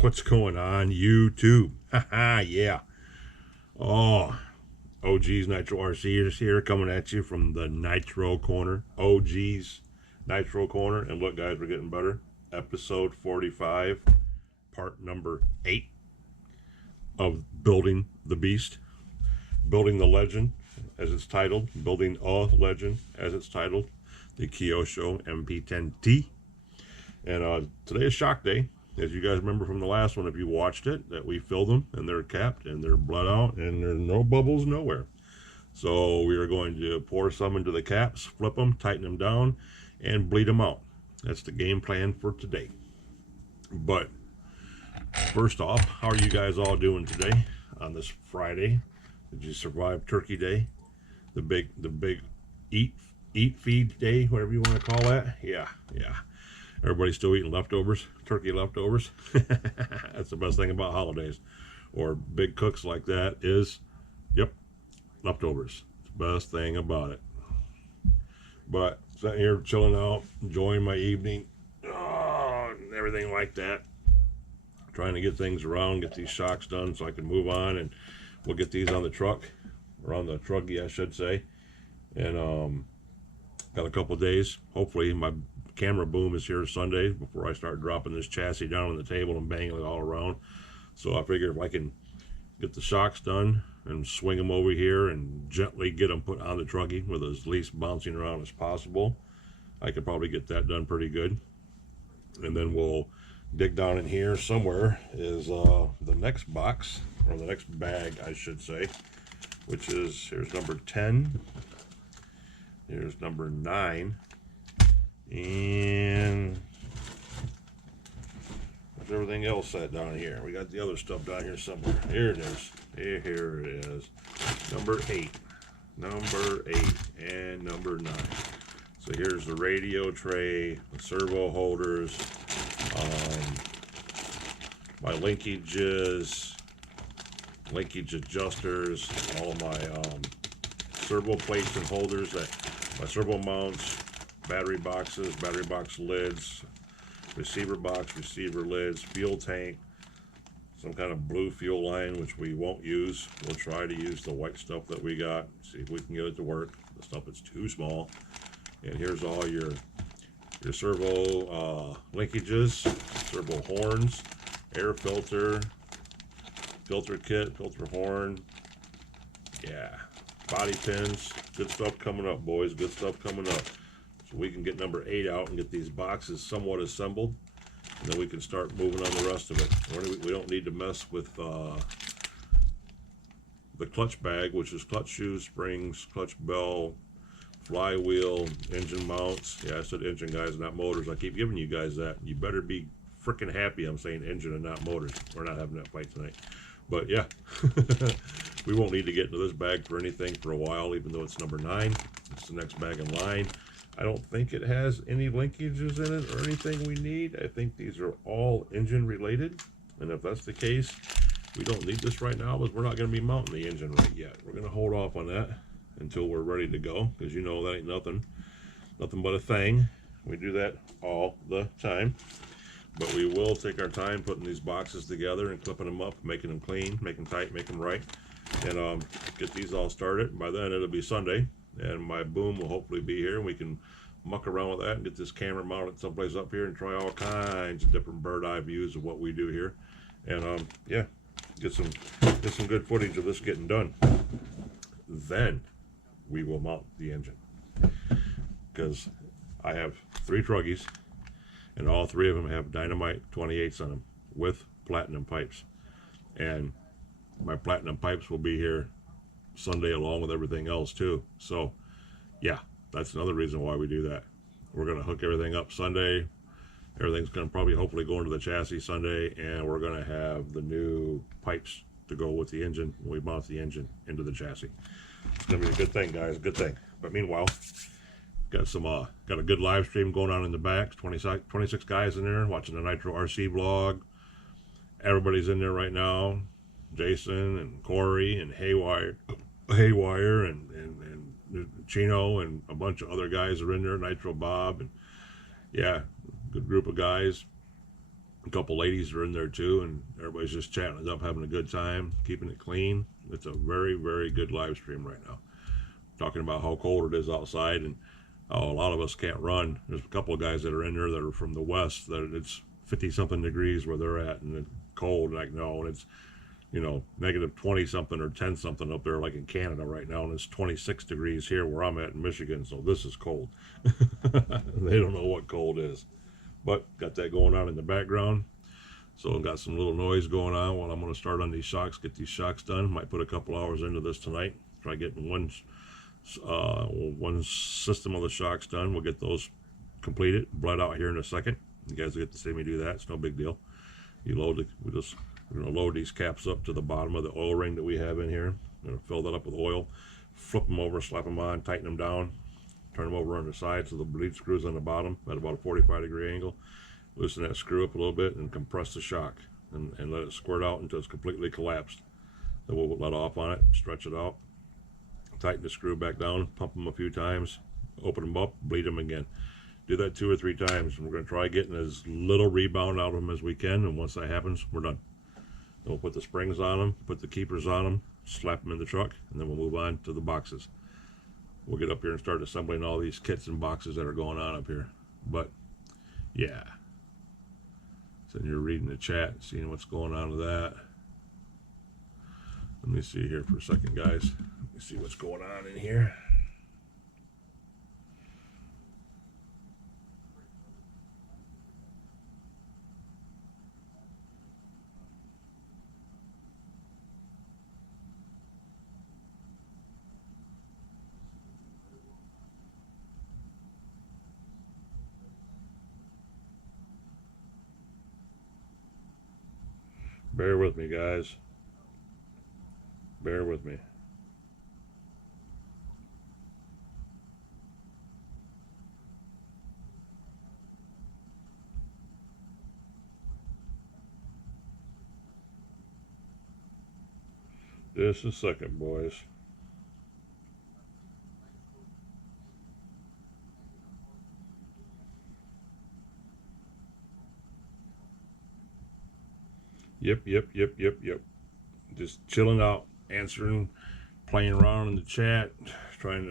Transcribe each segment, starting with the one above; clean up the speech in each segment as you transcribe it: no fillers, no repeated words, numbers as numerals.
What's going on, YouTube? Haha, yeah. Oh, OG's Nitro RC is here coming at you from the Nitro Corner. OG's Nitro Corner. And look, guys, we're getting better. Episode 45, part number 8 of Building the Beast. Building the Legend, as it's titled. Building a Legend, as it's titled. The Kyosho MP10T. And today is Shock Day. As you guys remember from the last one, if you watched it, that we filled them and they're capped and they're bled out and there's no bubbles nowhere. So we are going to pour some into the caps, flip them, tighten them down, and bleed them out. That's the game plan for today. But first off, how are you guys all doing today on this Friday? Did you survive Turkey Day? The big eat feed day, whatever you want to call that? Yeah. Everybody's still eating leftovers, turkey leftovers. That's the best thing about holidays or big cooks like that is, yep, leftovers. It's the best thing about it. But sitting here chilling out, enjoying my evening, and everything like that. Trying to get things around, get these shocks done so I can move on, and we'll get these on the truck, or on the truggy, I should say. And got a couple days. Hopefully my camera boom is here Sunday before I start dropping this chassis down on the table and banging it all around. So I figure if I can get the shocks done and swing them over here and gently get them put on the truggy with as least bouncing around as possible, I could probably get that done pretty good. And then we'll dig down in here somewhere is the next box, or the next bag I should say, which is, here's number 10, here's number 9, and there's everything else set down here. We got the other stuff down here somewhere. Here it is. Here it is. Number 8, and number 9. So here's the radio tray, the servo holders, my linkage adjusters, all of my servo plates and holders, my servo mounts, battery boxes, battery box lids, receiver box, receiver lids, fuel tank, some kind of blue fuel line, which we won't use. We'll try to use the white stuff that we got, see if we can get it to work. The stuff that's too small. And here's all your servo linkages, servo horns, air filter, filter kit, filter horn, yeah, body pins. Good stuff coming up, boys. Good stuff coming up. So we can get number 8 out and get these boxes somewhat assembled, and then we can start moving on the rest of it. We don't need to mess with the clutch bag, which is clutch shoes, springs, clutch bell, flywheel, engine mounts. Yeah, I said engine, guys, not motors. I keep giving you guys that. You better be freaking happy I'm saying engine and not motors. We're not having that fight tonight. But yeah, we won't need to get into this bag for anything for a while, even though it's number 9. It's the next bag in line. I don't think it has any linkages in it or anything we need. I think these are all engine related. And if that's the case, we don't need this right now because we're not going to be mounting the engine right yet. We're going to hold off on that until we're ready to go, because you know that ain't nothing but a thing. We do that all the time. But we will take our time putting these boxes together and clipping them up, making them clean, making them tight, making them right, and get these all started. By then it'll be Sunday, and my boom will hopefully be here, and we can muck around with that and get this camera mounted someplace up here and try all kinds of different bird eye views of what we do here. And yeah, get some good footage of this getting done. Then we will mount the engine, because I have 3 truggies, and all 3 of them have dynamite 28s on them with platinum pipes. And my platinum pipes will be here Sunday along with everything else too. So yeah, that's another reason why we do that. We're going to hook everything up Sunday. Everything's going to probably hopefully go into the chassis Sunday, and we're going to have the new pipes to go with the engine when we mount the engine into the chassis. It's going to be a good thing, guys, a good thing. But meanwhile, got a good live stream going on in the back. 26 guys in there watching the Nitro RC vlog. Everybody's in there right now. Jason and Corey and Haywire and Chino and a bunch of other guys are in there. Nitro Bob, and yeah, good group of guys. A couple ladies are in there too, and everybody's just chatting it up, having a good time, keeping it clean. It's a very, very good live stream right now. Talking about how cold it is outside, and how a lot of us can't run. There's a couple of guys that are in there that are from the west that it's 50 something degrees where they're at, and it's cold. And I know, and it's, you know, negative 20 something or 10 something up there, like in Canada right now, and it's 26 degrees here where I'm at in Michigan. So this is cold. They don't know what cold is, but got that going on in the background. So I've got some little noise going on while I'm going to start on these shocks, get these shocks done. Might put a couple hours into this tonight. Try getting one system of the shocks done. We'll get those completed, bled out here in a second. You guys will get to see me do that. It's no big deal. You load we're going to load these caps up to the bottom of the oil ring that we have in here. I'm going to fill that up with oil, flip them over, slap them on, tighten them down, turn them over on the side so the bleed screws on the bottom at about a 45-degree angle. Loosen that screw up a little bit and compress the shock and let it squirt out until it's completely collapsed. Then we'll let off on it, stretch it out, tighten the screw back down, pump them a few times, open them up, bleed them again. Do that 2 or 3 times, and we're going to try getting as little rebound out of them as we can, and once that happens, we're done. Then we'll put the springs on them, put the keepers on them, slap them in the truck, and then we'll move on to the boxes. We'll get up here and start assembling all these kits and boxes that are going on up here. But, yeah. So you're reading the chat, seeing what's going on with that. Let me see here for a second, guys. Let me see what's going on in here. Bear with me, guys. Bear with me. Just a second, boys. Yep. Just chilling out, answering, playing around in the chat, trying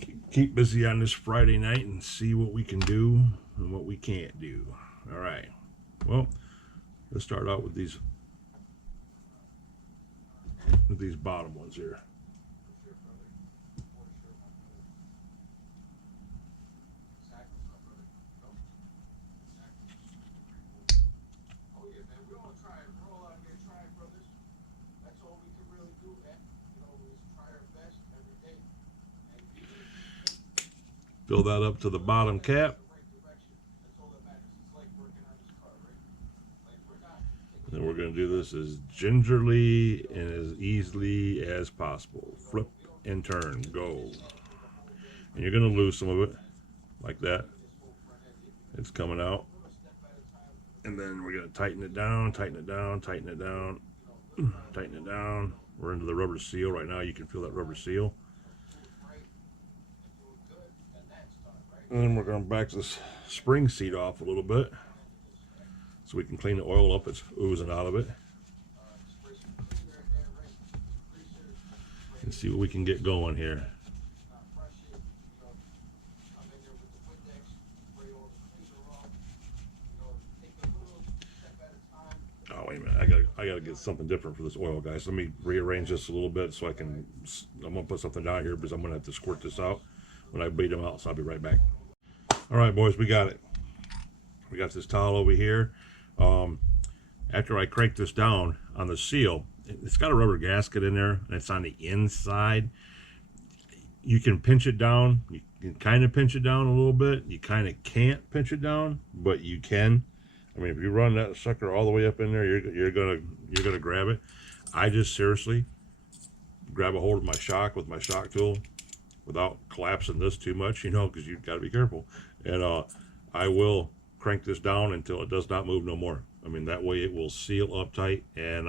to keep busy on this Friday night and see what we can do and what we can't do. All right. Well, let's start out with these bottom ones here. Fill that up to the bottom cap. And we're going to do this as gingerly and as easily as possible. Flip and turn, go. And you're going to lose some of it, like that. It's coming out. And then we're going to tighten it down, tighten it down, tighten it down, tighten it down. We're into the rubber seal right now. You can feel that rubber seal. And then we're going to back this spring seat off a little bit so we can clean the oil up. It's oozing out of it. And see what we can get going here. Oh, wait a minute. I gotta get something different for this oil, guys. Let me rearrange this a little bit so I'm going to put something down here because I'm going to have to squirt this out when I bleed them out, so I'll be right back. All right, boys, we got it. We got this towel over here. After I crank this down on the seal, it's got a rubber gasket in there, and it's on the inside. You can pinch it down. You can kind of pinch it down a little bit. You kind of can't pinch it down, but you can. I mean, if you run that sucker all the way up in there, you're gonna grab it. I just seriously grab a hold of my shock with my shock tool without collapsing this too much, you know, because you've got to be careful. And I will crank this down until it does not move no more. I mean, that way it will seal up tight, and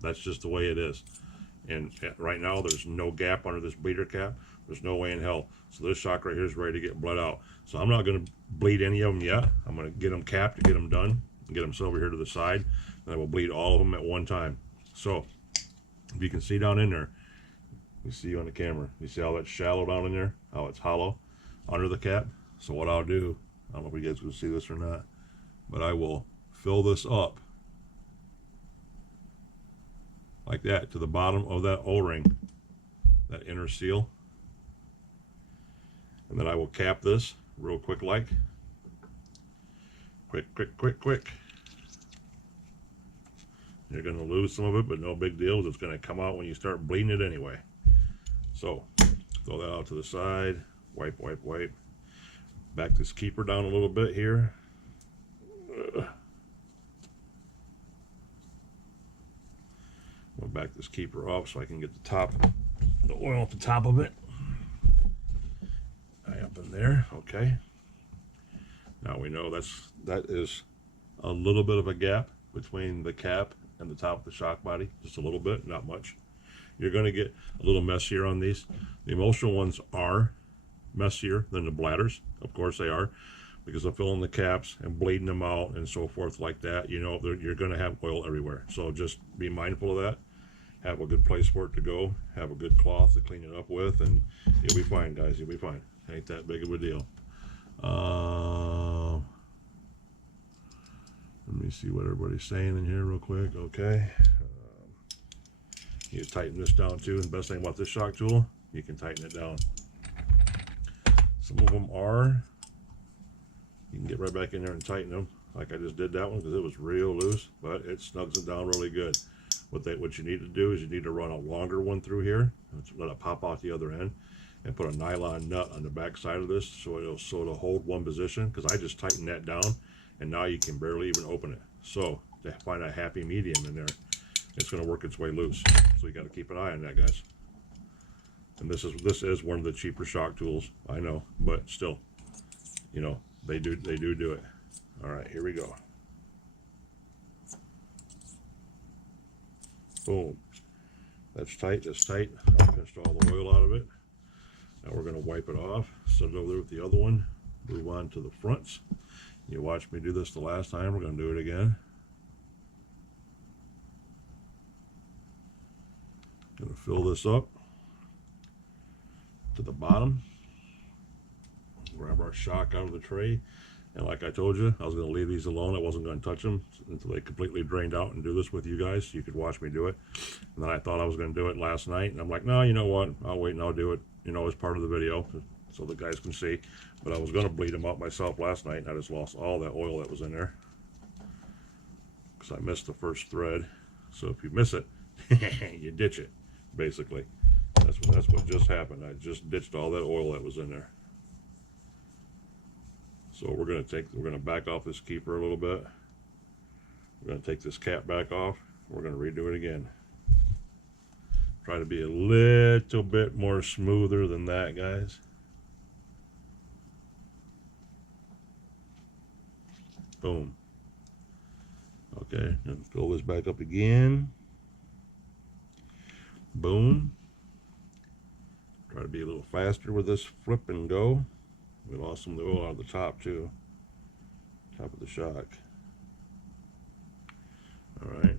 that's just the way it is. And right now, there's no gap under this bleeder cap. There's no way in hell. So this shock right here is ready to get bled out. So I'm not going to bleed any of them yet. I'm going to get them capped to get them done. and get them over here to the side, and I will bleed all of them at one time. So if you can see down in there, you see on the camera, you see how that's shallow down in there, how it's hollow under the cap. So what I'll do, I don't know if you guys can see this or not, but I will fill this up like that to the bottom of that O-ring, that inner seal, and then I will cap this real quick, like quick. You're going to lose some of it, but no big deal. It's going to come out when you start bleeding it anyway. So throw that out to the side, wipe. Back this keeper down a little bit here. We'll back this keeper off so I can get the oil at the top of it. Eye up in there, okay. Now we know that is a little bit of a gap between the cap and the top of the shock body, just a little bit, not much. You're going to get a little messier on these. The emotional ones are messier than the bladders, of course they are, because I'm filling the caps and bleeding them out and so forth like that. You know, you're going to have oil everywhere, so just be mindful of that. Have a good place for it to go, have a good cloth to clean it up with, and you'll be fine, guys. You'll be fine. Ain't that big of a deal. Let me see what everybody's saying in here real quick. Okay, you tighten this down too, and the best thing about this shock tool, you can tighten it down. Some of them are, you can get right back in there and tighten them, like I just did that one because it was real loose, but it snugs it down really good. What you need to do is you need to run a longer one through here, let it pop out the other end, and put a nylon nut on the back side of this so it'll hold one position, because I just tightened that down and now you can barely even open it. So to find a happy medium in there, it's going to work its way loose. So you got to keep an eye on that, guys. And this is one of the cheaper shock tools, I know, but still, you know, they do it. All right, here we go. Boom. That's tight. I pinched all the oil out of it. Now we're going to wipe it off, set it over there with the other one, move on to the fronts. You watched me do this the last time. We're going to do it again. Going to fill this up to the bottom. Grab our shock out of the tray. And like I told you, I was going to leave these alone. I wasn't going to touch them until they completely drained out and do this with you guys so you could watch me do it. And then I thought I was going to do it last night. And I'm like, no, you know what? I'll wait and I'll do it, you know, as part of the video so the guys can see. But I was going to bleed them out myself last night, and I just lost all that oil that was in there because I missed the first thread. So if you miss it, you ditch it, basically. That's what just happened. I just ditched all that oil that was in there. So we're going to back off this keeper a little bit. We're going to take this cap back off. We're going to redo it again. Try to be a little bit more smoother than that, guys. Boom. Okay, and fill this back up again. Boom. Try to be a little faster with this flip and go. We lost some of the oil out of the top too. Top of the shock. Alright.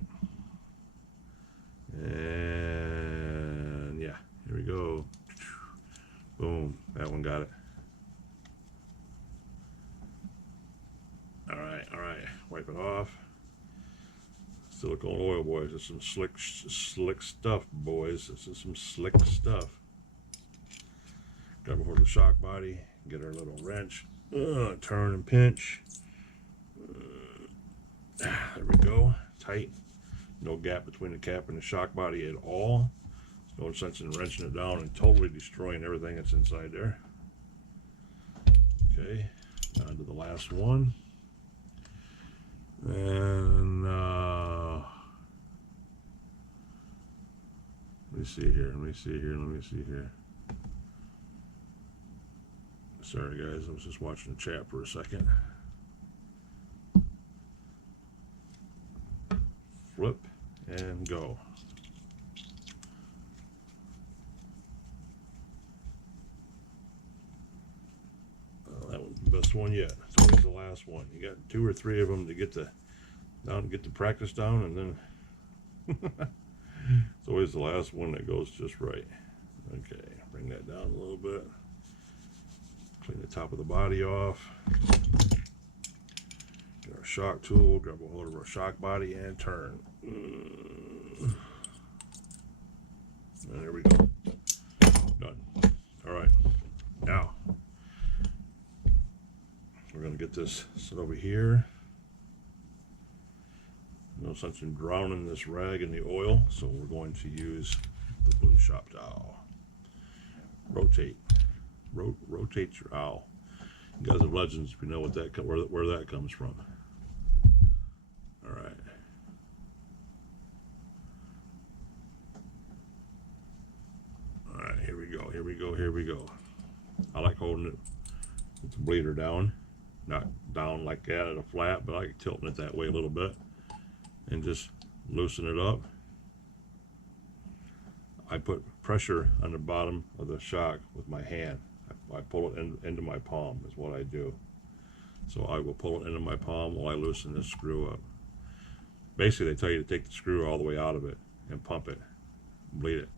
And yeah, here we go. Boom. That one got it. Alright. Wipe it off. Silicone oil, boys. This is some slick stuff, boys. This is some slick stuff. Grab a hold of the shock body. Get our little wrench, turn and pinch. There we go, tight. No gap between the cap and the shock body at all. There's no sense in wrenching it down and totally destroying everything that's inside there. Okay, on to the last one. And let me see here. Sorry guys, I was just watching the chat for a second. Flip and go. That was the best one yet. It's always the last one. You got 2 or 3 of them to get the down, get the practice down, and then it's always the last one that goes just right. Okay, bring that down a little bit. Clean the top of the body off. Get our shock tool, grab a hold of our shock body, and turn. And there we go. Done. All right. Now, we're going to get this set over here. No sense in drowning this rag in the oil, so we're going to use the blue shop towel. Rotate. Rotate your owl. You guys are legends if you know what that where that comes from. All right. All right, here we go. Here we go. Here we go. I like holding it with the bleeder down, not down like that at a flat, but I like tilting it that way a little bit, and just loosen it up. I put pressure on the bottom of the shock with my hand. I pull it into my palm is what I do. So I will pull it into my palm while I loosen this screw up. Basically, they tell you to take the screw all the way out of it and pump it, bleed it.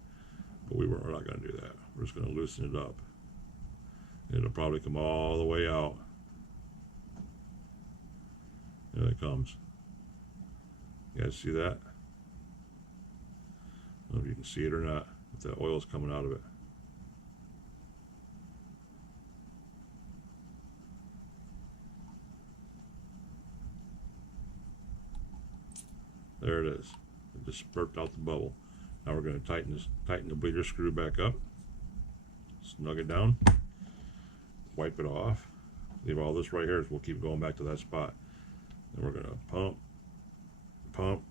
But we're not going to do that. We're just going to loosen it up. It'll probably come all the way out. There it comes. You guys see that? I don't know if you can see it or not, if that oil is coming out of it. There it is. It just burped out the bubble. Now we're going to tighten the bleeder screw back up. Snug it down. Wipe it off. Leave all this right here, so we'll keep going back to that spot. Then we're going to pump, pump.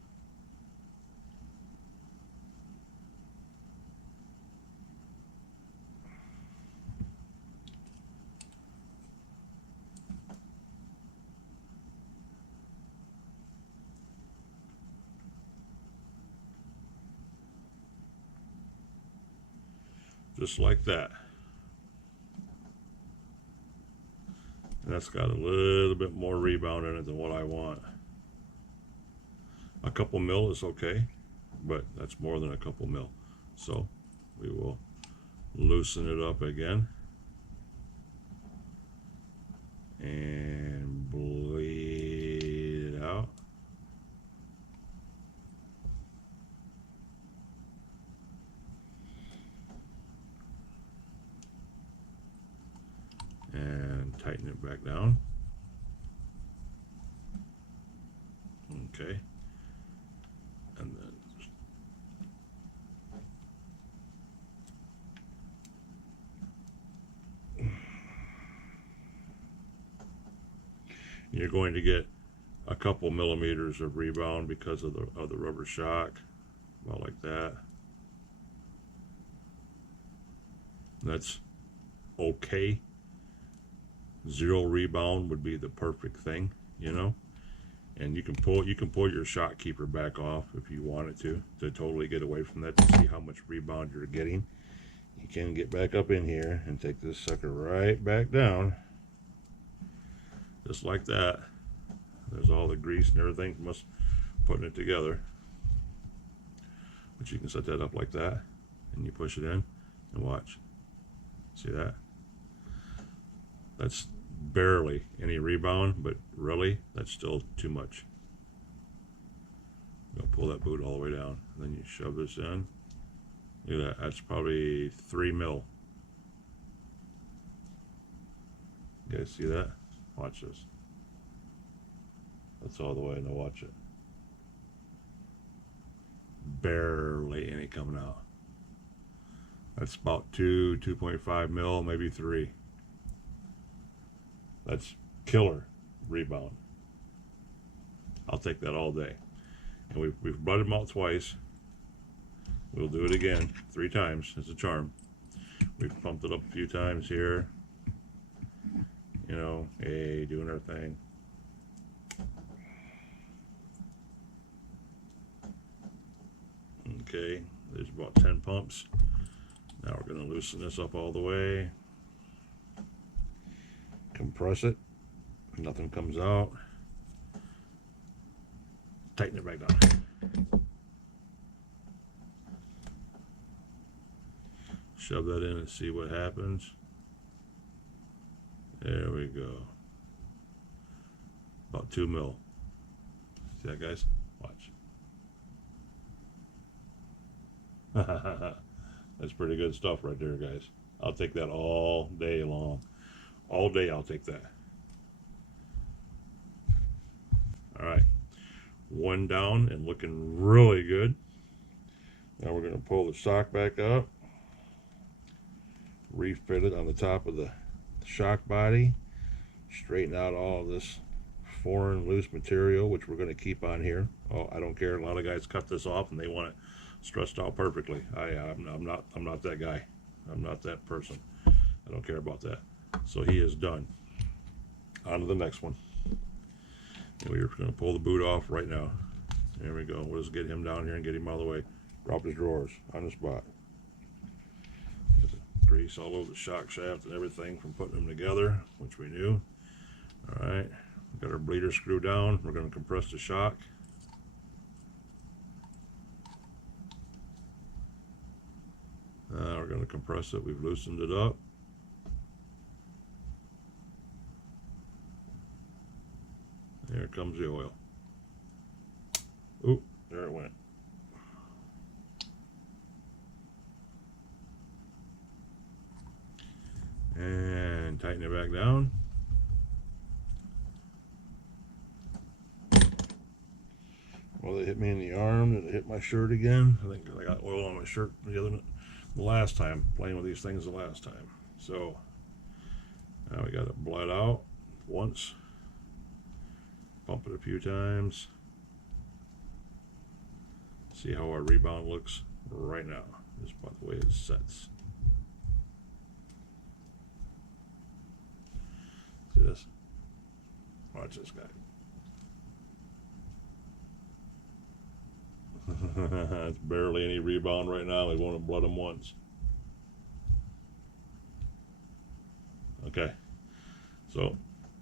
Just like that. And that's got a little bit more rebound in it than what I want. A couple mil is okay, but that's more than a couple mil. So we will loosen it up again and bleed it out. And tighten it back down. Okay. And then you're going to get a couple millimeters of rebound because of the rubber shock, about like that. That's okay. Zero rebound would be the perfect thing, you know. And you can pull your shock keeper back off if you wanted to totally get away from that, to see how much rebound you're getting. You can get back up in here and take this sucker right back down, just like that. There's all the grease and everything from us putting it together. But you can set that up like that, and you push it in and watch. See that? That's barely any rebound, but really, that's still too much. You'll pull that boot all the way down, and then you shove this in. Look at that, that's probably 3 mil. You guys see that? Watch this. That's all the way, now watch it. Barely any coming out. That's about 2.5 mil, maybe 3. That's killer rebound. I'll take that all day. And we've brought them out twice. We'll do it again 3 times as a charm. We've pumped it up a few times here. You know, hey, doing our thing. Okay, there's about 10 pumps. Now we're going to loosen this up all the way. Compress it. Nothing comes out. tighten it back down. Shove that in and see what happens. There we go. About 2 mil. See that, guys? Watch. That's pretty good stuff right there, guys. I'll take that all day long. All day I'll take that. Alright. One down and looking really good. Now we're going to pull the shock back up. Refit it on the top of the shock body. Straighten out all of this foreign loose material, which we're going to keep on here. Oh, I don't care. A lot of guys cut this off and they want it stretched out perfectly. I'm not that guy. I'm not that person. I don't care about that. So he is done. On to the next one. And we're going to pull the boot off right now. There we go. We'll just get him down here and get him out of the way. Drop his drawers on the spot. Grease all over the shock shaft and everything from putting them together, which we knew. Alright, we've got our bleeder screw down. We're going to compress the shock. We're going to compress it. We've loosened it up. There comes the oil. Oop, there it went. And tighten it back down. Well, it hit me in the arm. It hit my shirt again. I think I got oil on my shirt the last time, playing with these things the last time. So now we got it bled out once. Pump it a few times. See how our rebound looks right now, just by the way it sets. See this? Watch this guy. It's barely any rebound right now. We won't have bled him once. Okay, so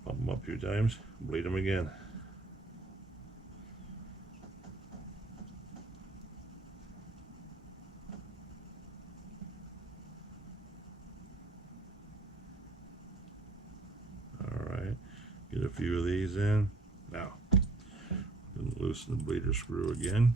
pump him up a few times, bleed him again. Alright, get a few of these in. Now, loosen the bleeder screw again.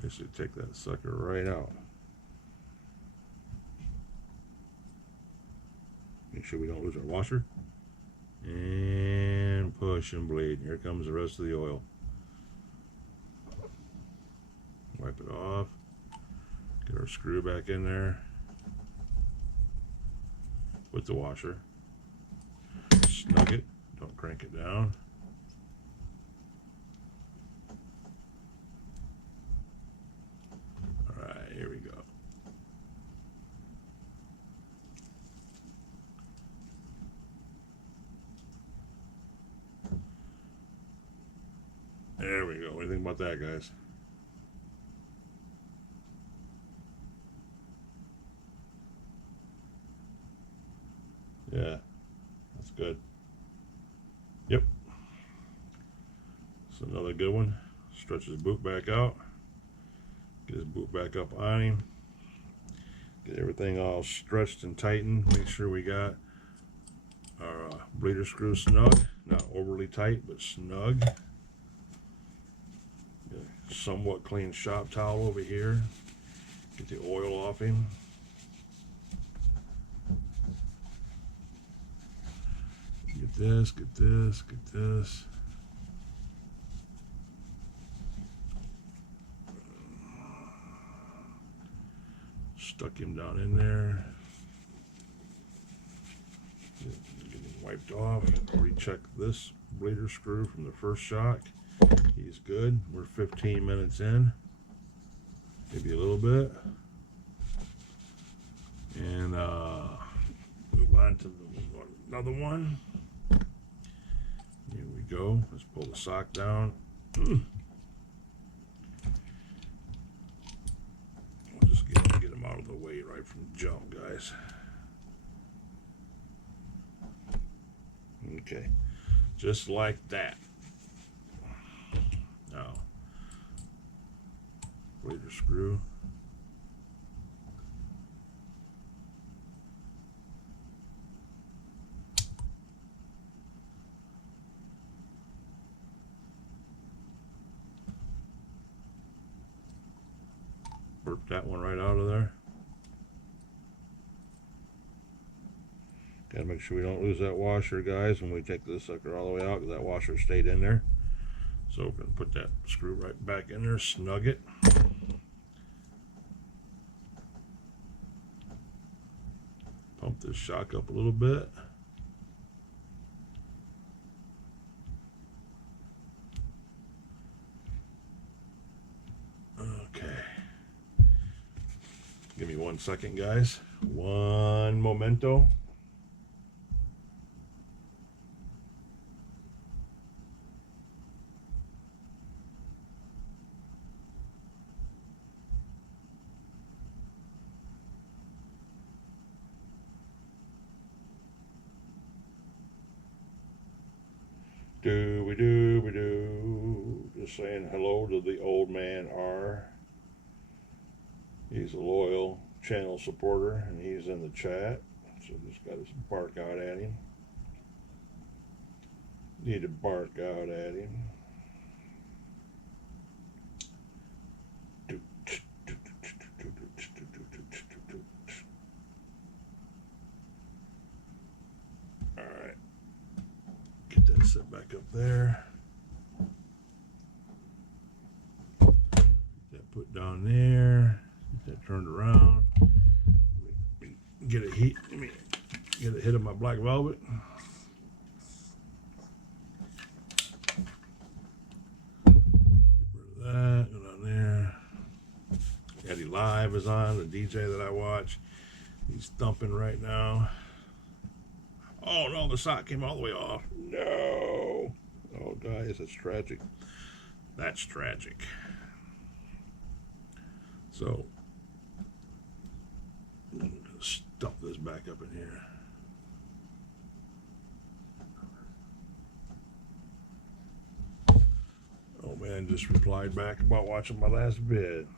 Basically take that sucker right out. Make sure we don't lose our washer. And push and bleed. Here comes the rest of the oil. Wipe it off. Get our screw back in there with the washer. Snug it. Don't crank it down. Alright, here we go. There we go. What do you think about that, guys? Yeah, that's good. Yep. So another good one. Stretch his boot back out. Get his boot back up on him. Get everything all stretched and tightened. Make sure we got our bleeder screw snug. Not overly tight, but snug. Get a somewhat clean shop towel over here. Get the oil off him. Get this, get this, get this. Stuck him down in there. Get him wiped off. Recheck this bleeder screw from the first shock. He's good. We're 15 minutes in. Maybe a little bit. And move on to another one. Here we go. Let's pull the sock down. We'll just get him out of the way right jump, guys. Okay, just like that. Now, weighter screw. Burp that one right out of there. Gotta make sure we don't lose that washer, guys, when we take this sucker all the way out, because that washer stayed in there. So we're gonna put that screw right back in there, snug it. Pump this shock up a little bit. Okay. Give me 1 second, guys. One momento. Do. Just saying hello to the old man R. He's a loyal channel supporter, and he's in the chat. So just got to bark out at him. Need to bark out at him. All right. Get that set back up there. Get that put down there. Get that turned around. Get a heat. Let me get a hit of my black velvet. Get rid of that. Go down there. Eddie Live is on, the DJ that I watch. He's thumping right now. Oh no, the sock came all the way off. No. Oh guys, that's tragic. That's tragic. So I'm gonna stuff this back up in here. Oh man, just replied back about watching my last vid.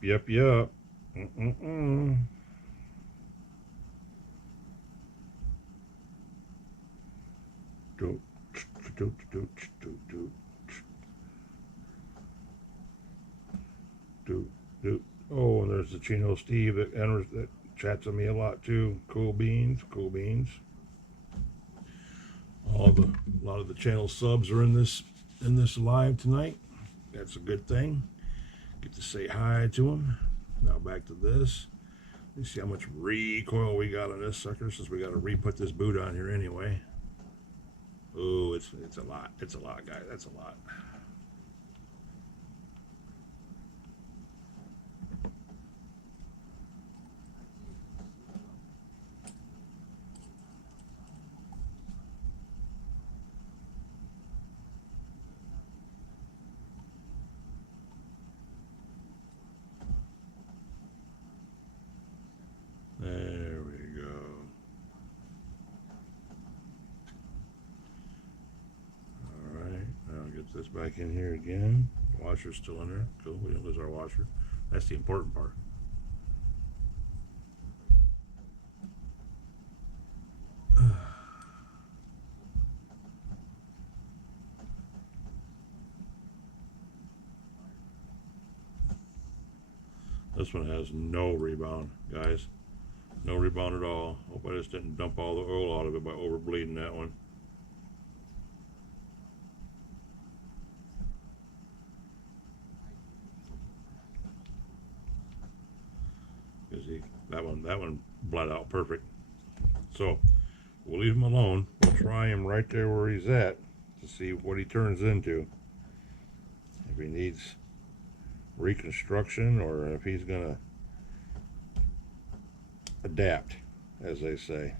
Yep. Oh, and there's the Chino Steve that enters, that chats with me a lot too. Cool beans. A lot of the channel subs are in this live tonight. That's a good thing. Get to say hi to them. Now back to this. You see how much recoil we got on this sucker, since we got to re-put this boot on here anyway. Oh, it's a lot. It's a lot, guys. That's a lot. There we go. All right, now get this back in here again. Washer's still in there. Cool, we didn't lose our washer. That's the important part. This one has no rebound, guys. No rebound at all. Hope I just didn't dump all the oil out of it by overbleeding that one. That one bled out perfect. So we'll leave him alone. We'll try him right there where he's at to see what he turns into. If he needs reconstruction or if he's gonna adapt, as they say.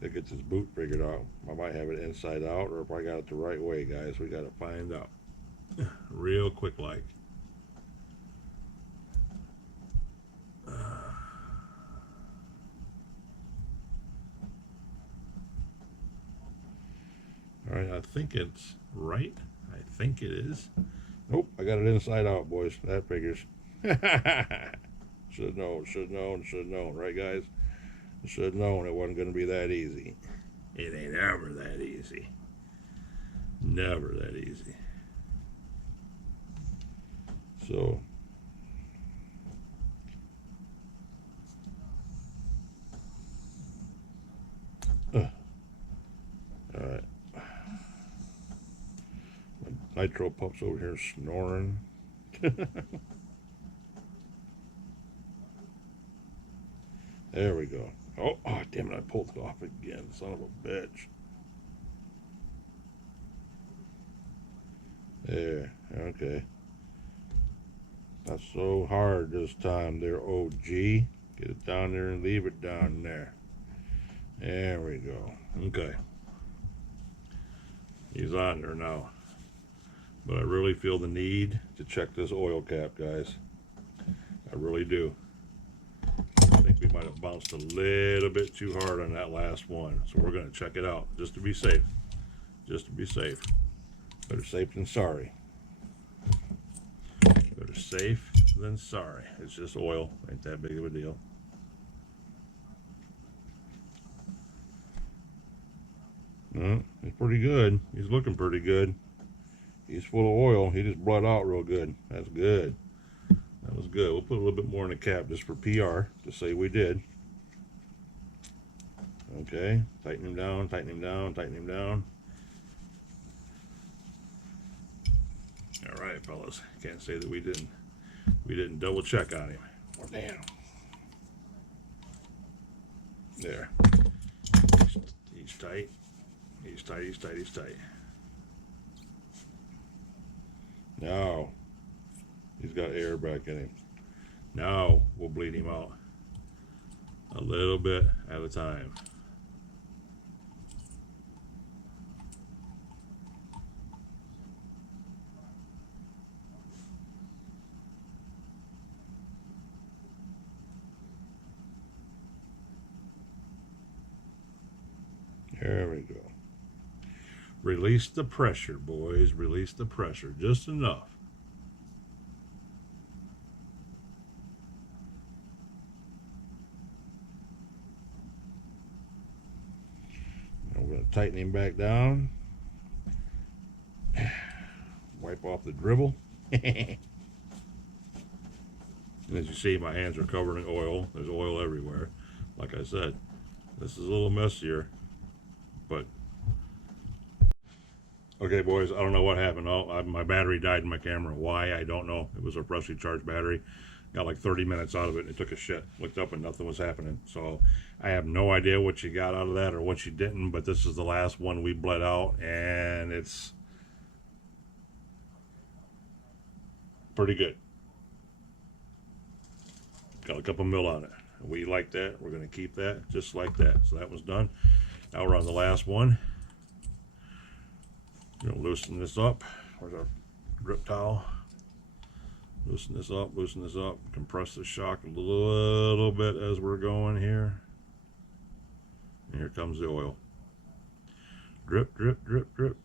To get this boot figured out. I might have it inside out, or if I got it the right way, guys. We gotta find out real quick like. All right, I think it's right. I think it is. Nope, I got it inside out, boys. That figures. Should have known, should have known, should have known, right, guys? Should have known it wasn't going to be that easy. It ain't ever that easy. Never that easy. So, all right. Nitro pup's over here snoring. There we go. Oh, damn it, I pulled it off again. Son of a bitch. There, okay. Not so hard this time there, OG. Get it down there and leave it down there. There we go. Okay. He's on there now. But I really feel the need to check this oil cap, guys. I really do. I think we might have bounced a little bit too hard on that last one. So we're going to check it out just to be safe. Just to be safe. Better safe than sorry. Better safe than sorry. It's just oil. Ain't that big of a deal. He's pretty good. He's looking pretty good. He's full of oil. He just bled out real good. That's good. That was good. We'll put a little bit more in the cap just for PR to say we did. Okay. Tighten him down, tighten him down, tighten him down. All right, fellas. Can't say that we didn't double check on him. Oh, damn. There. He's tight. He's tight, he's tight, he's tight. Now, he's got air back in him. Now, we'll bleed him out. A little bit at a time. There we go. Release the pressure, boys. Release the pressure. Just enough. I'm going to tighten him back down. Wipe off the dribble. And as you see, my hands are covered in oil. There's oil everywhere. Like I said, this is a little messier. But okay, boys, I don't know what happened. My battery died in my camera. Why? I don't know. It was a freshly charged battery. Got like 30 minutes out of it and it took a shit. Looked up and nothing was happening. So I have no idea what you got out of that or what you didn't, but this is the last one we bled out and it's pretty good. Got a couple mil on it. We like that. We're going to keep that just like that. So that was done. Now we're on the last one. Gonna loosen this up. Where's our grip towel? Loosen this up, loosen this up. Compress the shock a little bit as we're going here. And here comes the oil. Drip, drip, drip, drip.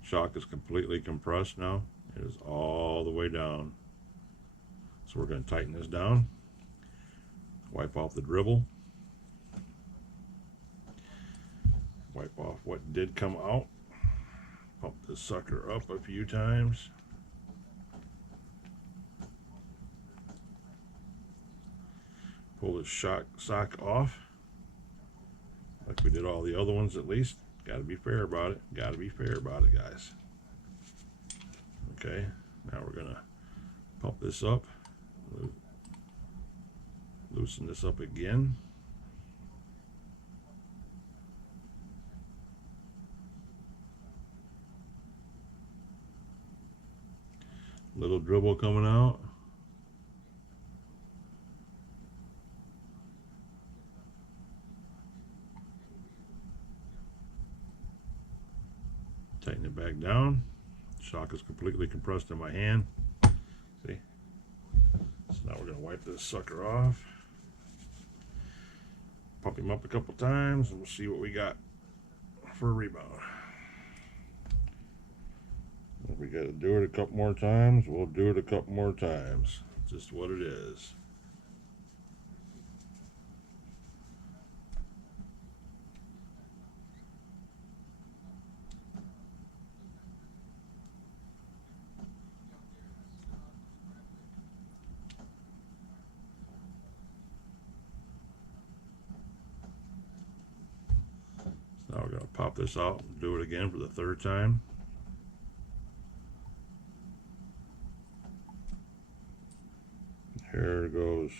Shock is completely compressed now. It is all the way down. So we're going to tighten this down. Wipe off the dribble. Wipe off what did come out. Pump this sucker up a few times. Pull the sock off. Like we did all the other ones at least. Got to be fair about it. Got to be fair about it, guys. Okay, now we're going to pump this up. Loosen this up again. Little dribble coming out. Tighten it back down. Shock is completely compressed in my hand. See? So now we're going to wipe this sucker off. Pump him up a couple times and we'll see what we got for a rebound. If we got to do it a couple more times, we'll do it a couple more times. Just what it is. Now we're going to pop this out and do it again for the third time. Here it goes.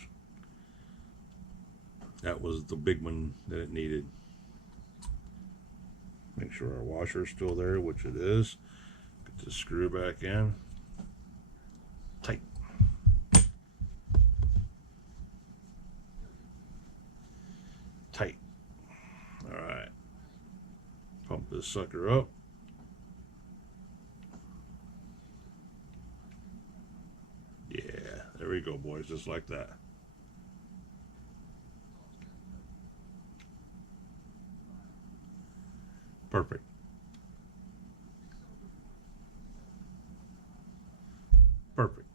That was the big one that it needed. Make sure our washer is still there, which it is. Get the screw back in. Tight. Tight. All right. Pump this sucker up. Yeah, there we go, boys, just like that. Perfect. Perfect.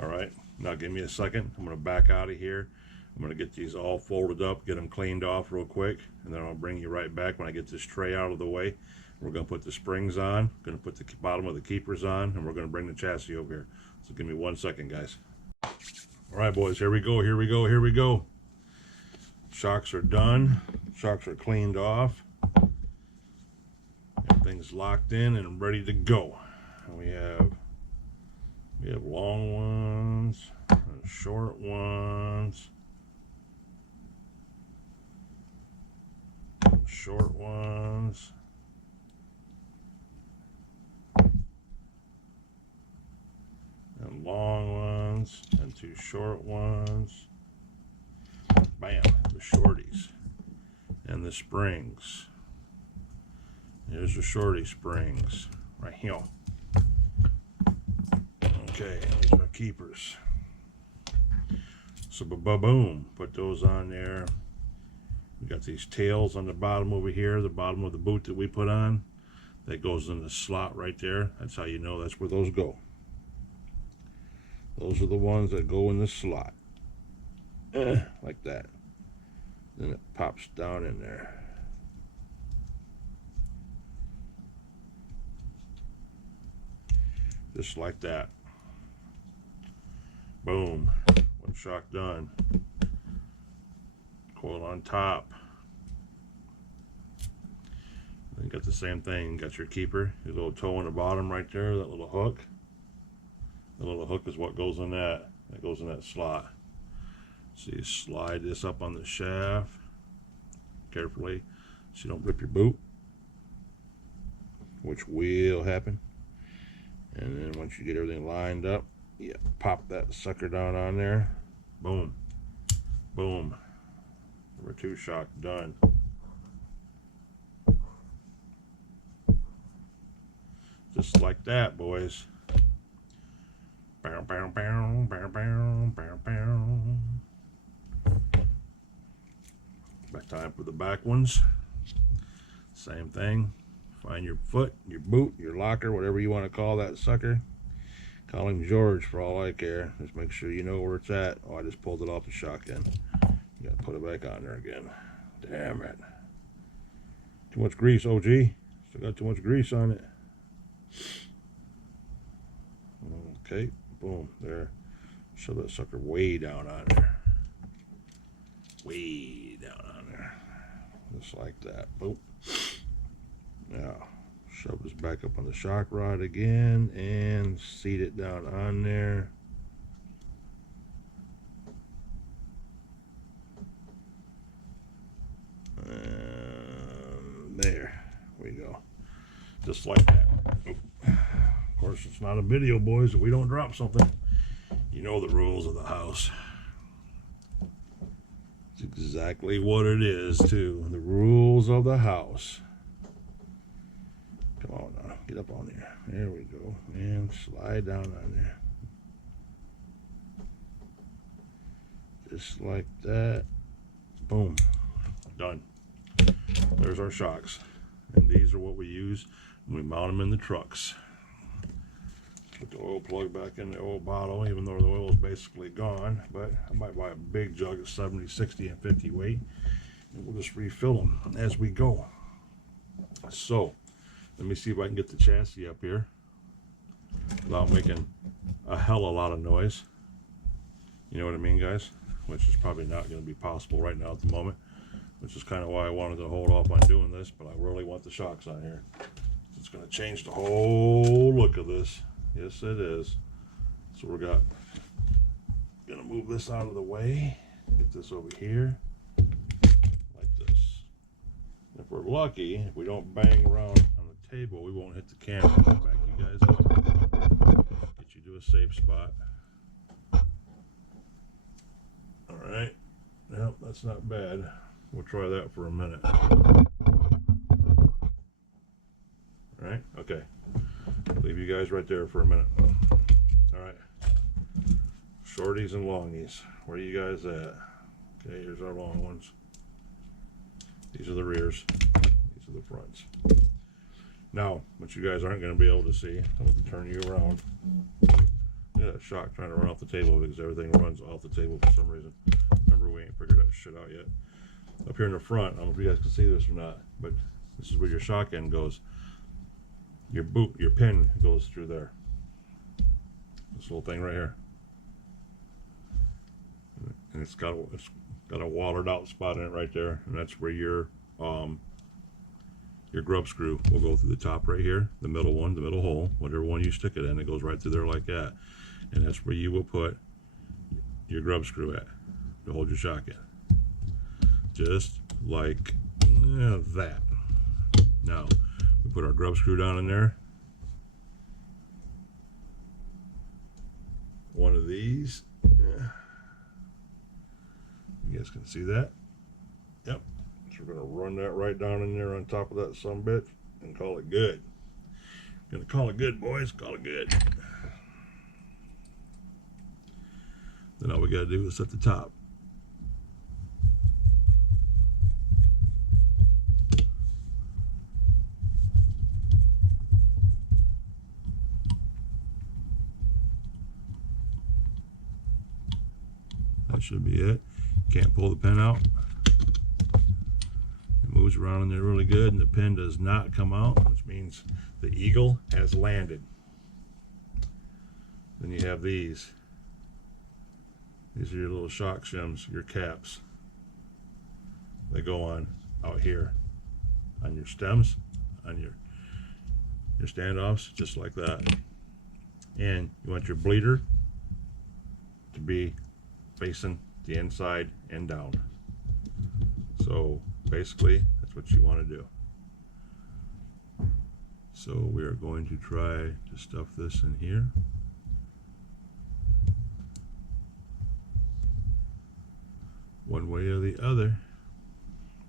All right, now give me a second. I'm going to back out of here. I'm going to get these all folded up, get them cleaned off real quick, and then I'll bring you right back when I get this tray out of the way. We're going to put the springs on, going to put the bottom of the keepers on, and we're going to bring the chassis over here. So give me 1 second, guys. All right, boys, here we go, here we go, here we go. Shocks are done. Shocks are cleaned off. Everything's locked in and ready to go. And we have long ones and short ones. Short ones. And long ones and 2 short ones. Bam, the shorties and the springs. Here's the shorty springs right here. Okay, there's our keepers. So boom, put those on there. We got these tails on the bottom over here, the bottom of the boot that we put on. That goes in the slot right there. That's how you know that's where those go. Those are the ones that go in the slot. Like that. Then it pops down in there. Just like that. Boom. One shock done. Coil on top. Then you got the same thing. Got your keeper, your little toe on the bottom right there, that little hook. The little hook is what goes in that. That goes in that slot. So you slide this up on the shaft carefully so you don't rip your boot, which will happen. And then once you get everything lined up, you pop that sucker down on there. Boom. Boom. Number 2 shock done. Just like that, boys. Bow, bow, bow, bow, bow, bow, bow. Back time for the back ones. Same thing. Find your foot, your boot, your locker, whatever you want to call that sucker. Call him George for all I care. Just make sure you know where it's at. Oh, I just pulled it off the shotgun. You gotta put it back on there again. Damn it. Too much grease, OG. Still got too much grease on it. Okay, boom, there. Shove that sucker way down on there. Way down on there. Just like that. Boom. Now, shove this back up on the shock rod again and seat it down on there. There. we go. Just like that. Oop. Of course, it's not a video, boys. If we don't drop something, you know the rules of the house. It's exactly what it is, too. The rules of the house. Come on now. Get up on there. There we go. And slide down on there. Just like that. Boom. Done. There's our shocks. And these are what we use when we mount them in the trucks. Put the oil plug back in the oil bottle, even though the oil is basically gone. But I might buy a big jug of 70, 60, and 50 weight. And we'll just refill them as we go. So, let me see if I can get the chassis up here without making a hell of a lot of noise. You know what I mean, guys? Which is probably not going to be possible right now at the moment. Which is kind of why I wanted to hold off on doing this, but I really want the shocks on here. It's going to change the whole look of this. Yes, it is. So we're going to move this out of the way. Get this over here. Like this. If we're lucky, if we don't bang around on the table, we won't hit the camera. Back you guys up. Get you to a safe spot. Alright. Yep, that's not bad. We'll try that for a minute. Alright, okay. Leave you guys right there for a minute. Alright. Shorties and longies. Where are you guys at? Okay, here's our long ones. These are the rears. These are the fronts. Now, what you guys aren't going to be able to see, I'm going to turn you around. Look at that shock trying to run off the table because everything runs off the table for some reason. Remember, we ain't figured that shit out yet. Up here in the front, I don't know if you guys can see this or not, but this is where your shock end goes. Your pin goes through there. This little thing right here. And it's got a watered out spot in it right there, and that's where your grub screw will go through the top right here, the middle one, the middle hole, whatever one you stick it in, it goes right through there like that. And that's where you will put your grub screw at to hold your shock in. Just like that. Now, we put our grub screw down in there. One of these. You guys can see that? Yep. So we're going to run that right down in there on top of that sumbitch and call it good. Gonna call it good, boys. Call it good. Then all we got to do is set the top. That should be it. Can't pull the pin out. It moves around in there really good, and the pin does not come out, which means the eagle has landed. Then you have these. These are your little shock shims, your caps. They go on out here on your stems, on your standoffs, just like that. And you want your bleeder to be facing the inside and down. So basically that's what you want to do. So we are going to try to stuff this in here. One way or the other.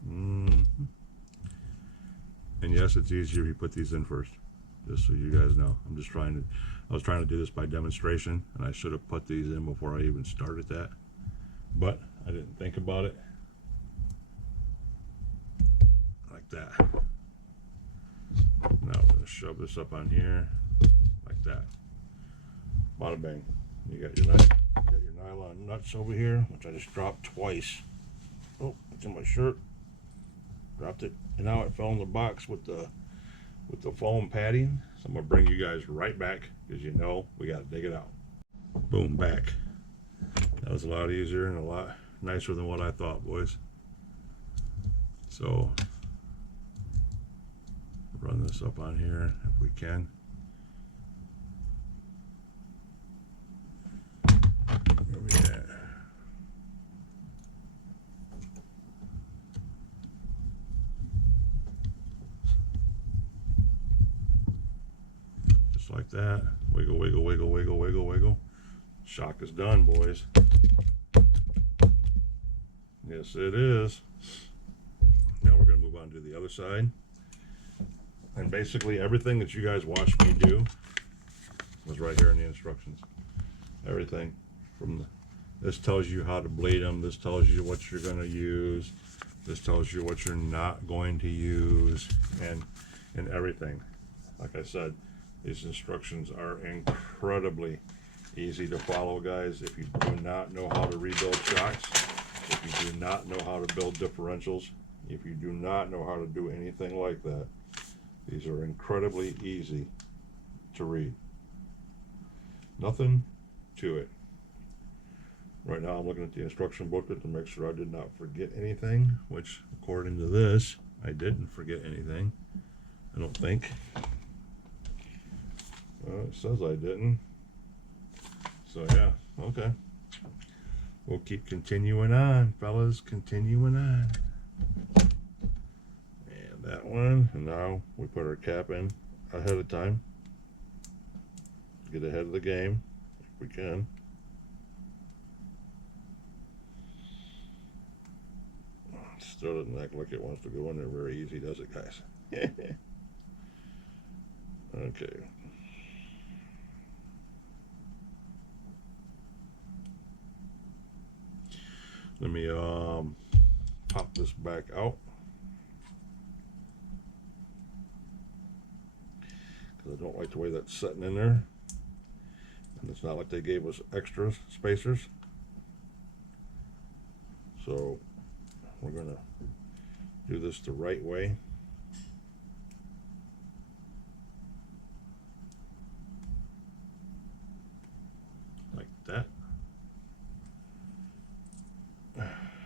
And yes, it's easier if you put these in first, just so you guys know. I was trying to do this by demonstration, and I should have put these in before I even started that, but I didn't think about it. Like that. Now we're going to shove this up on here like that. Bada bang. You got your nylon nuts over here, which I just dropped twice. Oh, it's in my shirt. Dropped it, and now it fell in the box with the foam padding. So I'm gonna bring you guys right back because you know we got to dig it out. Boom, back. That was a lot easier and a lot nicer than what I thought, boys. So run this up on here if we can. Where we at? like that. Wiggle, wiggle, wiggle, wiggle, wiggle, wiggle. Shock is done, boys. Yes, it is. Now we're going to move on to the other side. And basically everything that you guys watched me do was right here in the instructions. Everything from this tells you how to bleed them. This tells you what you're going to use. This tells you what you're not going to use, and everything. Like I said, these instructions are incredibly easy to follow, guys. If you do not know how to rebuild shocks, if you do not know how to build differentials, if you do not know how to do anything like that, these are incredibly easy to read. Nothing to it. Right now I'm looking at the instruction booklet to make sure I did not forget anything, which according to this, I didn't forget anything. I don't think. Well, it says I didn't. So yeah, okay. We'll keep continuing on, fellas, continuing on. And that one, and now we put our cap in ahead of time. Get ahead of the game, if we can. Still doesn't act like it wants to go in there very easy, does it, guys? Okay. Let me pop this back out, because I don't like the way that's sitting in there, and it's not like they gave us extra spacers. So we're gonna do this the right way. Like that.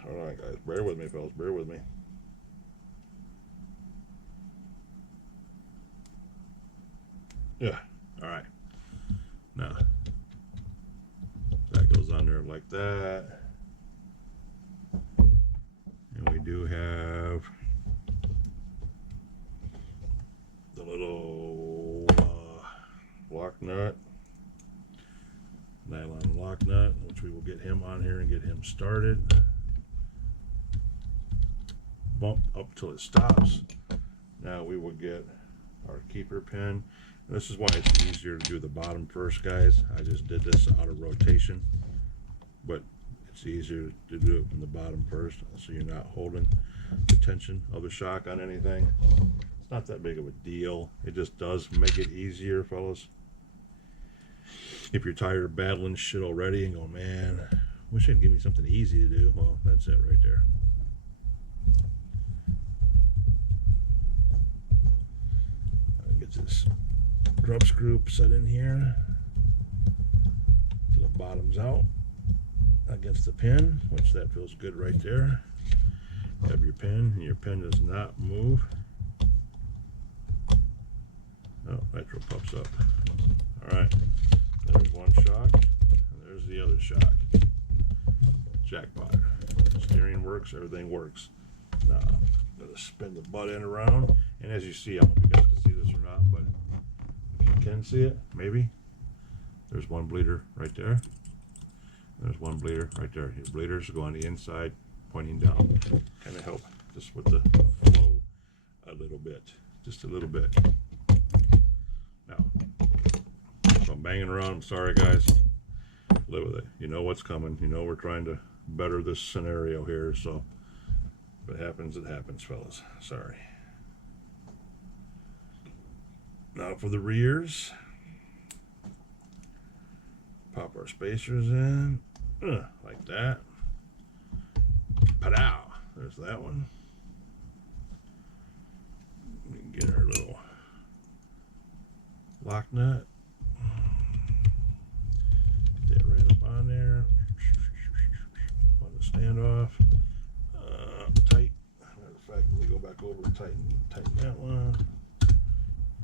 Alright guys, bear with me, fellas, bear with me. Yeah, alright. Now, that goes on there like that. And we do have the little lock nut, nylon lock nut, which we will get him on here and get him started. Bump up till it stops. Now we will get our keeper pin. And this is why it's easier to do the bottom first, guys. I just did this out of rotation, but it's easier to do it from the bottom first, so you're not holding the tension of the shock on anything. It's not that big of a deal. It just does make it easier, fellas. If you're tired of battling shit already and go, man, wish they'd give me something easy to do, well, that's it right there. Get this grub screw set in here till the bottom's out against the pin, which that feels good right there. You have your pin, and your pin does not move. Oh, Nitro pops up. Alright, there's one shock, and there's the other shock. Jackpot. Steering works, everything works. Now, I'm going to spin the butt end around, and as you see, I don't know if you guys can see this or not, but if you can see it, maybe, there's one bleeder right there. There's one bleeder right there. Your bleeders go on the inside, pointing down. Kind of help just with the flow a little bit, just a little bit. Now, if I'm banging around, I'm sorry guys. Live with it. You know what's coming. You know we're trying to better this scenario here, so if it happens, it happens, fellas. Sorry. Now for the rears. Pop our spacers in, like that. Pow! There's that one. We can get our little lock nut. Get that right up on there. On the standoff. Tight. Matter of fact, let me go back over and tighten that one.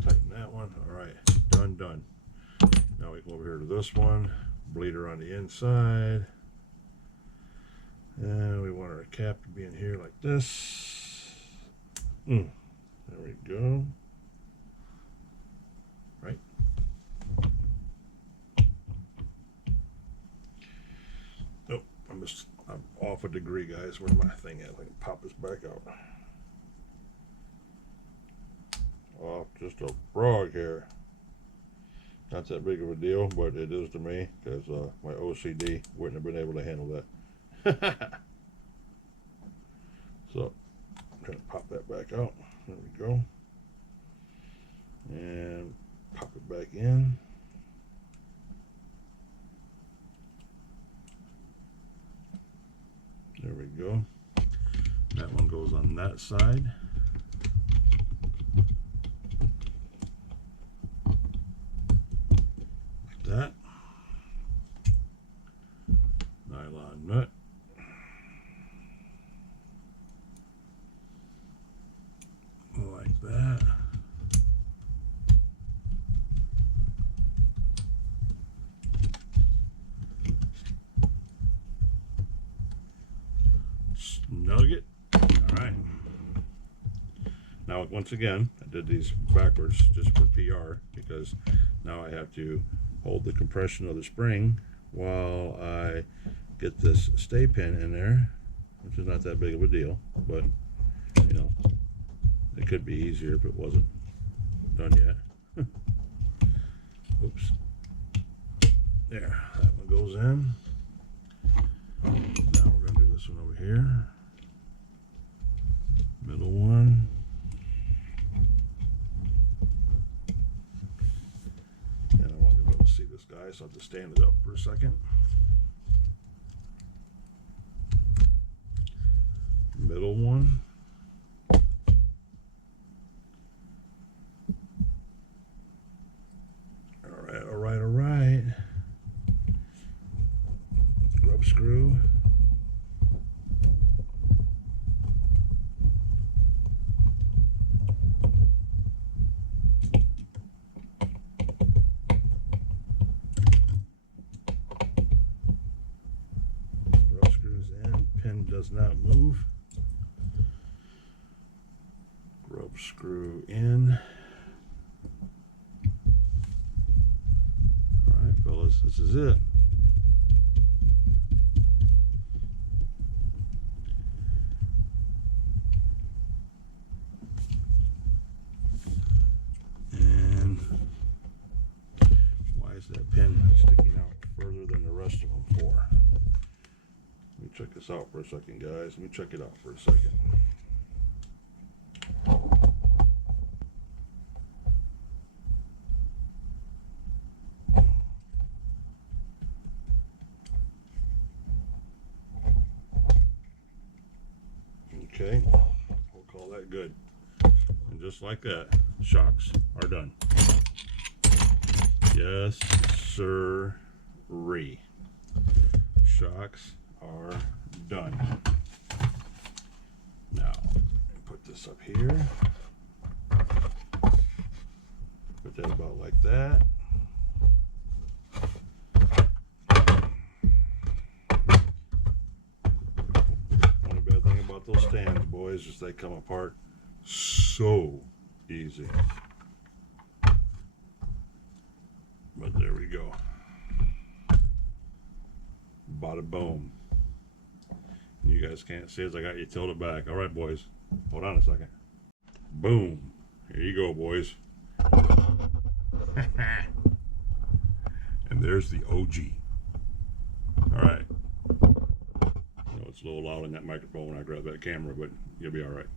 Tighten that one. All right, done. Now we come over here to this one, bleeder on the inside, and we want our cap to be in here like this. There we go. Right. off a degree, guys. Where's my thing at? I can pop this back out. Off just a frog hair. Not that big of a deal, but it is to me because my OCD wouldn't have been able to handle that. So I'm going to pop that back out. There we go. And pop it back in. There we go. That one goes on that side. Like that. Nylon nut. Like that. Snug it. All right. Now, once again, I did these backwards just for PR because now I have to hold the compression of the spring while I get this stay pin in there, which is not that big of a deal, but you know, it could be easier if it wasn't done yet. Oops. There, that one goes in. Now we're going to do this one over here. Middle one. And I want to be able to see this guy, so I'll have to stand it up for a second. Middle one. All right. Rub screw. Rub screws in. Pin does not move. Rub screw in. Fellas, this is it. And why is that pin sticking out further than the rest of them for? Let me check this out for a second, guys. Let me check it out for a second. Okay, we'll call that good. And just like that, shocks are done. Yes, sir-ree. Shocks are done. Now, put this up here. Put that about like that. Those stands, boys, as they come apart so easy. But there we go. Bada boom. And you guys can't see as I got you tilted back. All right, boys, hold on a second. Boom. Here you go, boys. And there's the OG. All right. It's a little loud in that microphone when I grab that camera, but you'll be all right.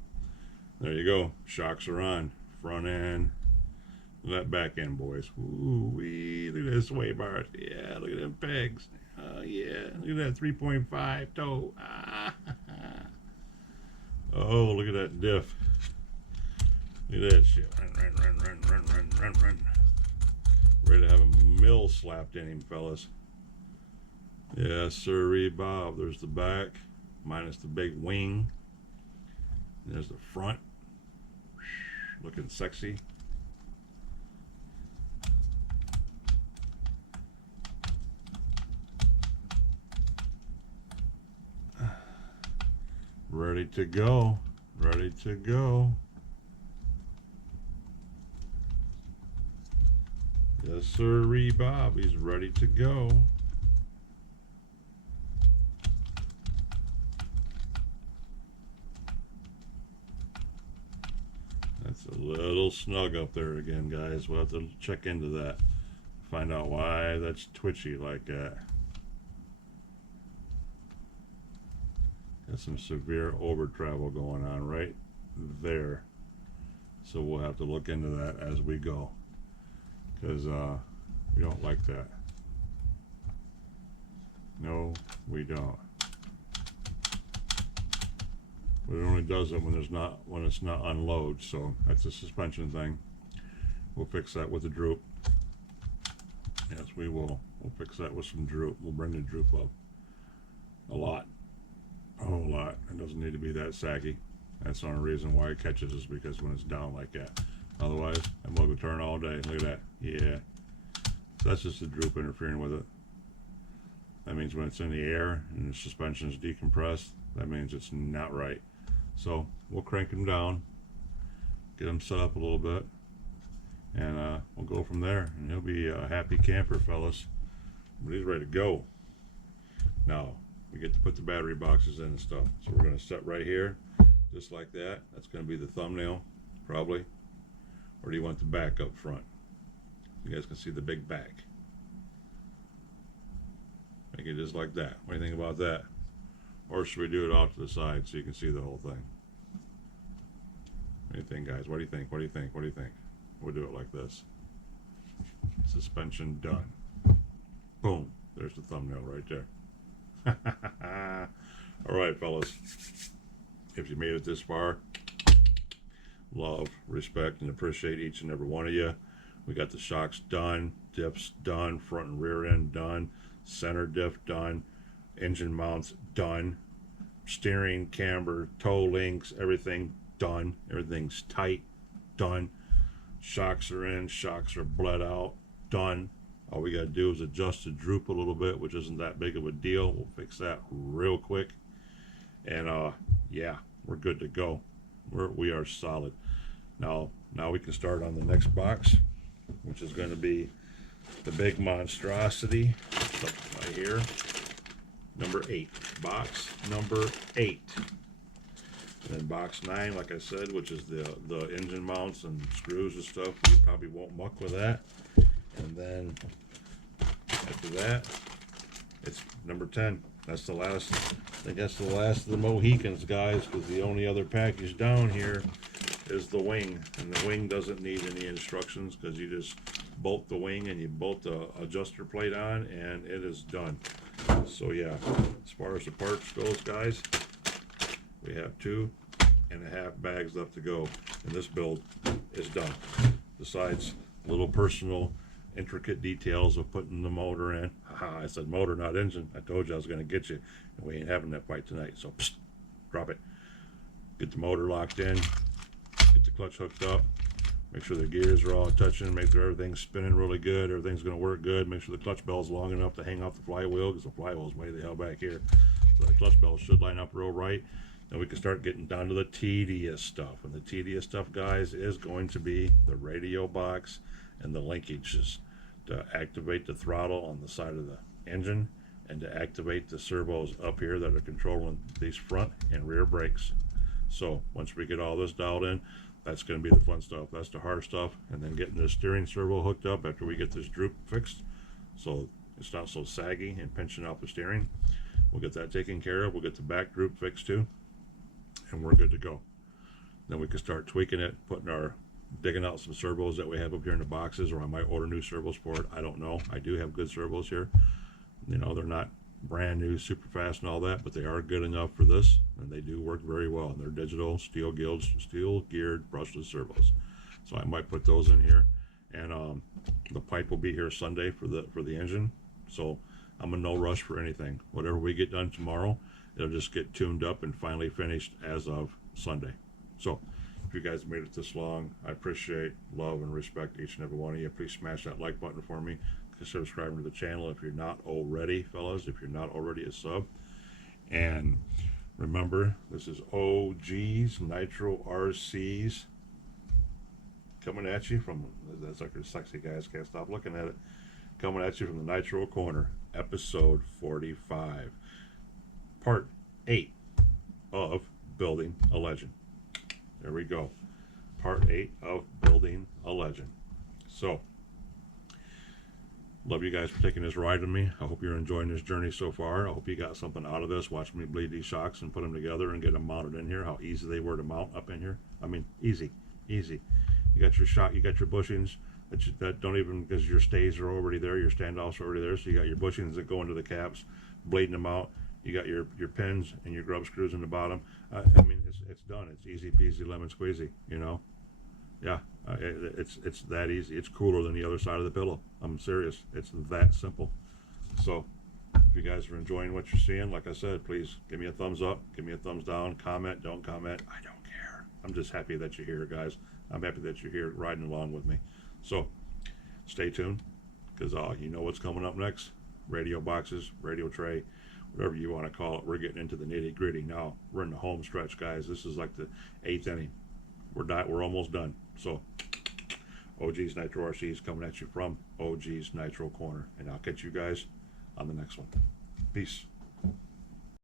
There you go. Shocks are on. Front end. That back end, boys. Ooh wee. Look at this sway bars. Yeah, look at them pegs. Oh, yeah. Look at that 3.5 toe. Ah. Oh, look at that diff. Look at that shit. Run. Ready to have a mill slapped in him, fellas. Yes, sirree, Bob. There's the back, minus the big wing. And there's the front, looking sexy. Ready to go. Ready to go. Yes, sirree, Bob. He's ready to go. a little snug up there again, guys. We'll have to check into that. Find out why that's twitchy like that. Got some severe over travel going on right there. So we'll have to look into that as we go. Because we don't like that. No, we don't. But it only does it when it's not unload. So that's a suspension thing. We'll fix that with the droop. Yes, we will. We'll fix that with some droop. We'll bring the droop up a lot, a whole lot. It doesn't need to be that saggy. That's the only reason why it catches is because when it's down like that. Otherwise, that mug will turn all day. Look at that. Yeah. So that's just the droop interfering with it. That means when it's in the air and the suspension is decompressed, that means it's not right. So we'll crank them down, get them set up a little bit, and we'll go from there. And he'll be a happy camper, fellas. But he's ready to go. Now, we get to put the battery boxes in and stuff. So we're going to set right here, just like that. That's going to be the thumbnail, probably. Or do you want the back up front? You guys can see the big back. Make it just like that. What do you think about that? Or should we do it off to the side so you can see the whole thing? What do you think, guys? What do you think? What do you think? What do you think? We'll do it like this. Suspension done. Boom. There's the thumbnail right there. All right, fellas. If you made it this far, love, respect, and appreciate each and every one of you. We got the shocks done, diffs done, front and rear end done, center diff done, engine mounts done, steering, camber, toe links, everything done. Everything's tight, done. Shocks are in, shocks are bled out, done. All we got to do is adjust the droop a little bit, which isn't that big of a deal. We'll fix that real quick. And yeah, we're good to go. We are solid. Now we can start on the next box, which is going to be the big monstrosity right here. Number 8. Box number 8. And then box 9, like I said, which is the engine mounts and screws and stuff. We probably won't muck with that. And then after that, it's number 10. That's the last. I think that's the last of the Mohicans, guys, because the only other package down here is the wing, and the wing doesn't need any instructions because you just bolt the wing and you bolt the adjuster plate on, and it is done. So yeah, as far as the parts goes, guys, we have 2.5 bags left to go, and this build is done. Besides little personal intricate details of putting the motor in. Haha, I said motor, not engine. I told you I was going to get you, and we ain't having that fight tonight. So psst, drop it. Get the motor locked in. Get the clutch hooked up. Make sure the gears are all touching. Make sure everything's spinning really good. Everything's going to work good. Make sure the clutch bell's long enough to hang off the flywheel, because the flywheel's way the hell back here. So the clutch bell should line up real right. Then we can start getting down to the tedious stuff. And the tedious stuff, guys, is going to be the radio box and the linkages to activate the throttle on the side of the engine and to activate the servos up here that are controlling these front and rear brakes. So once we get all this dialed in, that's going to be the fun stuff. That's the hard stuff. And then getting the steering servo hooked up after we get this droop fixed so it's not so saggy and pinching off the steering. We'll get that taken care of. We'll get the back droop fixed too, and we're good to go. Then we can start tweaking it, digging out some servos that we have up here in the boxes, or I might order new servos for it. I don't know. I do have good servos here. You know, they're not brand new, super fast and all that, but they are good enough for this, and they do work very well. And they're digital, steel geared brushless servos. So I might put those in here. And the pipe will be here Sunday for the engine. So I'm in no rush for anything. Whatever we get done tomorrow, it'll just get tuned up and finally finished as of Sunday. So if you guys made it this long, I appreciate, love, and respect each and every one of you. Please smash that like button for me. Consider subscribing to the channel if you're not already, fellas, if you're not already a sub. And remember, this is OG's Nitro RCs coming at you from, that's like sexy guys, can't stop looking at it, coming at you from the Nitro Corner, episode 45, part 8 of Building a Legend. There we go. part 8 of Building a Legend. So, love you guys for taking this ride with me. I hope you're enjoying this journey so far. I hope you got something out of this. Watch me bleed these shocks and put them together and get them mounted in here. How easy they were to mount up in here. I mean, easy. You got your shock, you got your bushings that don't even, because your stays are already there, your standoffs are already there. So you got your bushings that go into the caps, bleeding them out. You got your pins and your grub screws in the bottom. I mean, it's done. It's easy peasy lemon squeezy, you know. Yeah, it's that easy. It's cooler than the other side of the pillow. I'm serious. It's that simple. So, if you guys are enjoying what you're seeing, like I said, please give me a thumbs up, give me a thumbs down, comment, don't comment. I don't care. I'm just happy that you're here, guys. I'm happy that you're here riding along with me. So, stay tuned, because you know what's coming up next. Radio boxes, radio tray, whatever you want to call it. We're getting into the nitty gritty now. We're in the home stretch, guys. This is like the 8th inning. We're almost done. So, OG's Nitro RC's coming at you from OG's Nitro Corner. And I'll catch you guys on the next one. Peace.